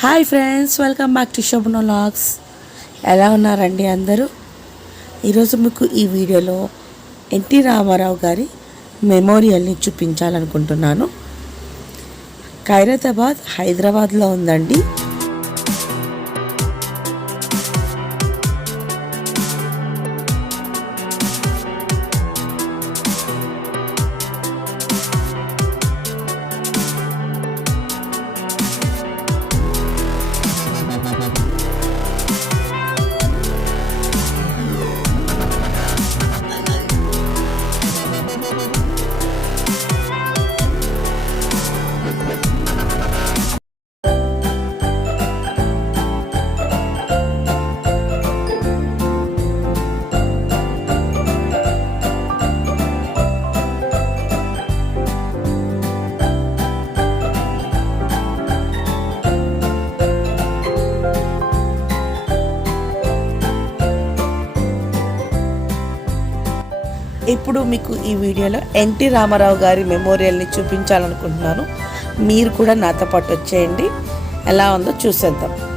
Hi friends welcome back to Shobhana vlogs ఎలా ఉన్నారండి అందరూ? ఈరోజు మీకు ఈ వీడియోలో ఎన్టీ రామారావు గారి మెమోరియల్ని చూపించాలనుకుంటున్నాను. ఖైరతాబాద్ హైదరాబాద్లో ఉందండి. ఇప్పుడు మీకు ఈ వీడియోలో ఎన్టీ రామారావు గారి మెమోరియల్ని చూపించాలనుకుంటున్నాను. మీరు కూడా నాతో పాటు వచ్చేయండి. ఎలా ఉందో చూసేద్దాం.